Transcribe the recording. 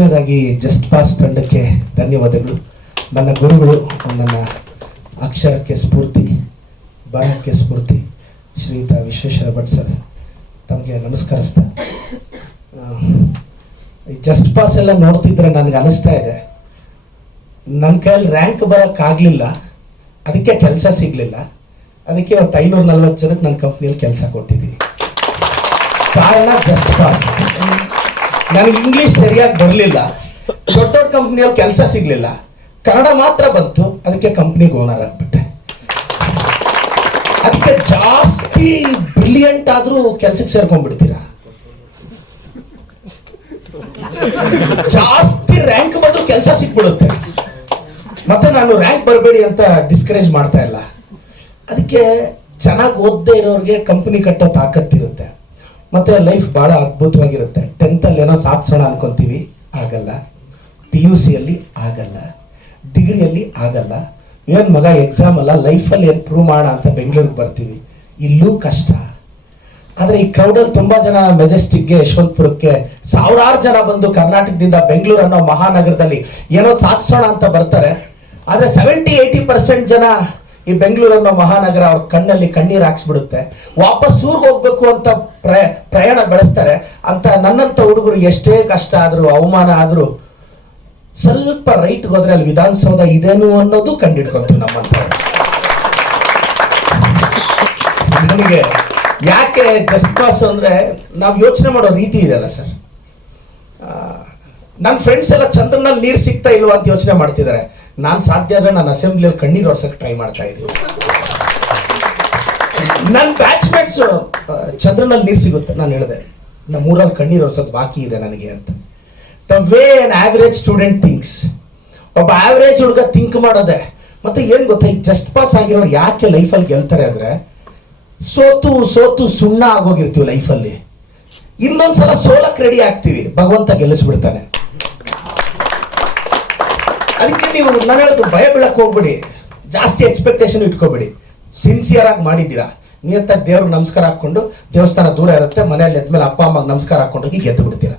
ಮೊದಲನೇದಾಗಿ just pass ತಂಡಕ್ಕೆ ಧನ್ಯವಾದಗಳು. ನನ್ನ ಗುರುಗಳು, ನನ್ನ ಅಕ್ಷರಕ್ಕೆ ಸ್ಫೂರ್ತಿ ಬರಹಕ್ಕೆ ಸ್ಫೂರ್ತಿ, ಶ್ರೀಯುತ ವಿಶ್ವೇಶ್ವರ ಭಟ್ ಸರ್ ತಮಗೆ ನಮಸ್ಕರಿಸ್ತಾ. ಜಸ್ಟ್ ಪಾಸ್ ಎಲ್ಲ ನೋಡ್ತಿದ್ರೆ ನನಗೆ ಅನಿಸ್ತಾ ಇದೆ. ನನ್ನ ಕೈಯಲ್ಲಿ ರ್ಯಾಂಕ್ ಬರೋಕ್ಕಾಗಲಿಲ್ಲ ಅದಕ್ಕೆ ಕೆಲಸ ಸಿಗಲಿಲ್ಲ. ಅದಕ್ಕೆ ಇವತ್ತು ಐನೂರ ನಲ್ವತ್ತು ಜನಕ್ಕೆ ನನ್ನ ಕಂಪ್ನಿಯಲ್ಲಿ ಕೆಲಸ ಕೊಟ್ಟಿದ್ದೀನಿ. ಕಾರಣ ಜಸ್ಟ್ ಪಾಸ್ ನನಗೆ ಇಂಗ್ಲಿಷ್ ಸರಿಯಾಗಿ ಬರಲಿಲ್ಲ. ದೊಡ್ಡ ದೊಡ್ಡ ಕಂಪ್ನಿಯಲ್ಲಿ ಕೆಲಸ ಸಿಗಲಿಲ್ಲ. ಕನ್ನಡ ಮಾತ್ರ ಬಂತು. ಅದಕ್ಕೆ ಕಂಪ್ನಿಗೆ ಓನರ್ ಆಗ್ಬಿಟ್ಟೆ. ಅದಕ್ಕೆ ಜಾಸ್ತಿ ಬ್ರಿಲಿಯಂಟ್ ಆದ್ರೂ ಕೆಲ್ಸಕ್ಕೆ ಸೇರ್ಕೊಂಡ್ಬಿಡ್ತೀರಾ? ಜಾಸ್ತಿ ರ್ಯಾಂಕ್ ಬಂದ್ರೂ ಕೆಲಸ ಸಿಕ್ಬಿಡುತ್ತೆ ಮತ್ತೆ ನಾನು ರ್ಯಾಂಕ್ ಬರಬೇಡಿ ಅಂತ ಡಿಸ್ಕರೇಜ್ ಮಾಡ್ತಾ ಇಲ್ಲ. ಅದಕ್ಕೆ ಚೆನ್ನಾಗಿ ಓದದೇ ಇರೋರಿಗೆ ಕಂಪನಿ ಕಟ್ಟೋ ತಾಕತ್ತಿರುತ್ತೆ. ಮತ್ತೆ ಲೈಫ್ ಬಹಳ ಅದ್ಭುತವಾಗಿರುತ್ತೆ. ಟೆಂತಲ್ಲಿ ಏನೋ ಸಾಧಿಸೋಣ ಅನ್ಕೊಂತೀವಿ, ಆಗಲ್ಲ. ಪಿ ಯು ಸಿಯಲ್ಲಿ ಆಗಲ್ಲ. ಡಿಗ್ರಿಯಲ್ಲಿ ಆಗಲ್ಲ. ಏನ್ ಮಗ ಎಕ್ಸಾಮ್ ಅಲ್ಲ ಲೈಫಲ್ಲಿ ಏನು ಪ್ರೂವ್ ಮಾಡೋಣ ಅಂತ ಬೆಂಗಳೂರಿಗೆ ಬರ್ತೀವಿ. ಇಲ್ಲೂ ಕಷ್ಟ. ಆದ್ರೆ ಈ ಕ್ರೌಡಲ್ಲಿ ತುಂಬಾ ಜನ ಮೆಜೆಸ್ಟಿಕ್ಗೆ ಯಶವಂತಪುರಕ್ಕೆ ಸಾವಿರಾರು ಜನ ಬಂದು ಕರ್ನಾಟಕದಿಂದ ಬೆಂಗಳೂರು ಅನ್ನೋ ಮಹಾನಗರದಲ್ಲಿ ಏನೋ ಸಾಧಿಸೋಣ ಅಂತ ಬರ್ತಾರೆ. ಆದ್ರೆ ಸೆವೆಂಟಿ ಏಯ್ಟಿ ಪರ್ಸೆಂಟ್ ಜನ ಈ ಬೆಂಗಳೂರು ಅನ್ನೋ ಮಹಾನಗರ ಅವ್ರ ಕಣ್ಣಲ್ಲಿ ಕಣ್ಣೀರು ಹಾಕ್ಸ್ಬಿಡುತ್ತೆ. ವಾಪಸ್ ಊರಿಗೆ ಹೋಗ್ಬೇಕು ಅಂತ ಪ್ರಯ, ಪ್ರಯಾಣ ಬೆಳೆಸ್ತಾರೆ. ಅಂತ ನನ್ನಂತ ಹುಡುಗರು ಎಷ್ಟೇ ಕಷ್ಟ ಆದ್ರೂ, ಅವಮಾನ ಆದ್ರೂ, ಸ್ವಲ್ಪ ರೈಟ್ಗೆ ಹೋದ್ರೆ ಅಲ್ಲಿ ವಿಧಾನಸೌಧ ಇದೇನು ಅನ್ನೋದು ಕಂಡಿಡ್ಕೊಂತೀವಿ ನಮ್ಮಂತ ನನಗೆ ಯಾಕೆ ಗೆಸ್ಟ್ ಪಾಸ್ ಅಂದ್ರೆ ನಾವು ಯೋಚನೆ ಮಾಡೋ ರೀತಿ ಇದೆಯಲ್ಲ ಸರ್ ನನ್ನ ಫ್ರೆಂಡ್ಸ್ ಎಲ್ಲ ಚಂದ್ರನಲ್ಲಿ ನೀರು ಸಿಗ್ತಾ ಇಲ್ವಾ ಅಂತ ಯೋಚನೆ ಮಾಡ್ತಿದ್ದಾರೆ. ನಾನು ಸಾಧ್ಯ ಆದ್ರೆ ನಾನು ಅಸೆಂಬ್ಲಿಯಲ್ಲಿ ಕಣ್ಣೀರು ಒರ್ಸಕ್ ಟ್ರೈ ಮಾಡ್ತಾ ಇದ್ದೀನಿ ನನ್ನ ಬ್ಯಾಚ್ಮೇಟ್ಸ್ ಚಂದ್ರನಲ್ಲಿ ನೀರು ಸಿಗುತ್ತೆ, ನಾನು ಹೇಳಿದೆ. ನಮ್ಮ ಊರಲ್ಲಿ ಕಣ್ಣೀರು ಒರ್ಸೋದು ಬಾಕಿ ಇದೆ ನನಗೆ ಅಂತ. The way an average student thinks ಒಬ್ಬ ಆವರೇಜ್ ಹುಡುಗ ಥಿಂಕ್ ಮಾಡೋದೆ. ಮತ್ತೆ ಏನ್ ಗೊತ್ತಾ, ಈಗ ಜಸ್ಟ್ ಪಾಸ್ ಆಗಿರೋರು ಯಾಕೆ ಲೈಫಲ್ಲಿ ಗೆಲ್ತಾರೆ ಅಂದ್ರೆ, ಸೋತು ಸೋತು ಸುಣ್ಣ ಆಗೋಗಿರ್ತೀವಿ ಲೈಫಲ್ಲಿ ಇನ್ನೊಂದ್ಸಲ ಸೋಲಕ್ಕೆ ರೆಡಿ ಆಗ್ತೀವಿ. ಭಗವಂತ ಗೆಲ್ಲಿಸ್ಬಿಡ್ತಾನೆ. ಅದಕ್ಕೆ ನೀವು ನಾನು ಹೇಳೋದು ಭಯ ಬೀಳಕ್ಕೆ ಹೋಗ್ಬೇಡಿ. ಜಾಸ್ತಿ ಎಕ್ಸ್ಪೆಕ್ಟೇಷನ್ ಇಟ್ಕೋಬೇಡಿ. ಸಿನ್ಸಿಯರ್ ಆಗಿ ಮಾಡಿದ್ದೀರಾ? ನಿಯತ್ತಾಗಿ ದೇವ್ರಿಗೆ ನಮಸ್ಕಾರ ಹಾಕೊಂಡು ದೇವಸ್ಥಾನ ದೂರ ಇರುತ್ತೆ, ಮನೆಯಲ್ಲಿ ಎದ್ಮೇಲೆ ಅಪ್ಪ, ಅಮ್ಮಗೆ ನಮಸ್ಕಾರ ಹಾಕೊಂಡು ಹೋಗಿ ಗೆದ್ದು ಬಿಡ್ತೀರಾ